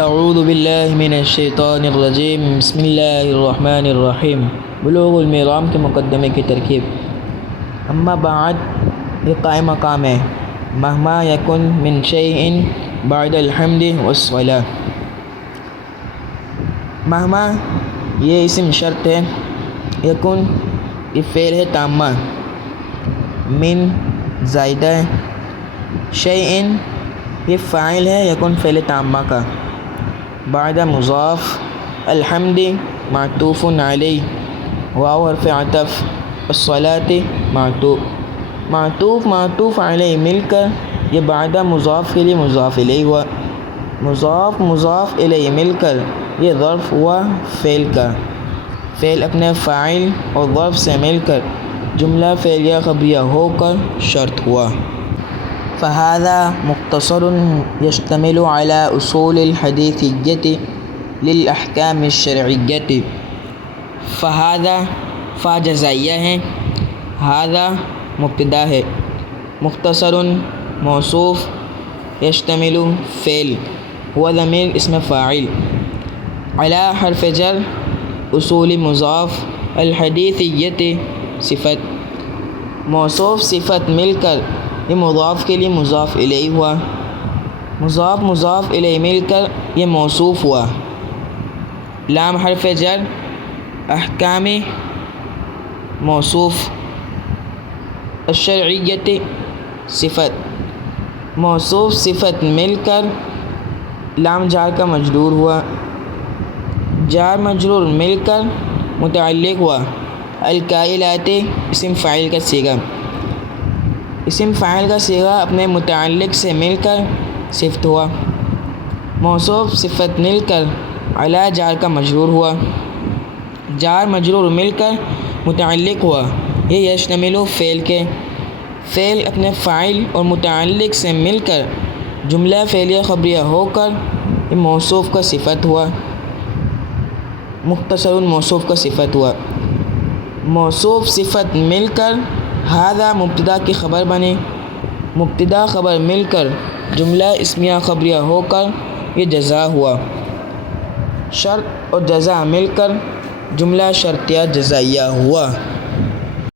اعوذ باللہ من الشیطان الرجیم بسم اللہ الرحمن الرحیم بلوغ المیرام کے مقدمے کی ترکیب۔ اما بعد یہ قائم مقام ہے مہما یکن من شیء بعد الحمد والصلاة۔ مہما یہ اسم شرط ہے، یکن یہ فعل ہے تامہ، من زائدہ ہے، شیء یہ فاعل ہے یکن فعل تامہ کا، بعد مضاف، الحمد معطوف علیہ، واو حرف عطف، الصلاة معطوف علیہ مل کر یہ بعد مضاف کے لیے مضاف الیہ ہوا، مضاف الیہ مل کر یہ ظرف ہوا فعل کا، فعل اپنے فاعل اور ظرف سے مل کر جملہ فعلیہ خبریہ ہو کر شرط ہوا۔ فهذا مختصر يشتمل على اصول الحدیثیۃ للاحکام الشرعیۃ۔ فهذا فا جزائیہ ہے، هذا مبتدا ہے، مختصر موصوف، یشتمل فعل، هو ضمیر اسم فاعل، علی حرف جر، اصول مضاف، الحدیثیۃ صفت، موصوف صفت مل کر یہ مضاف کے لیے مضاف الیہ ہوا، مضاف الیہ مل کر یہ موصوف ہوا، لام حرف جر، احکام موصوف، الشرعیۃ صفت، موصوف صفت مل کر لام جار کا مجرور ہوا، جار مجرور مل کر متعلق ہوا، القائلات اسم فاعل کا صیغہ، اسم فاعل کا صیغہ اپنے متعلق سے مل کر صفت ہوا، موصوف صفت مل کر علی جار کا مجرور ہوا، جار مجرور مل کر متعلق ہوا، یہ یشتمل فعل کے، فعل اپنے فاعل اور متعلق سے مل کر جملہ فعلیہ خبریہ ہو کر یہ موصوف کا صفت ہوا، مختصر موصوف کا صفت ہوا، موصوف صفت مل کر ھذا مبتدا کی خبر بنے، مبتدا خبر مل کر جملہ اسمیہ خبریہ ہو کر یہ جزا ہوا، شرط اور جزا مل کر جملہ شرطیہ جزائیہ ہوا۔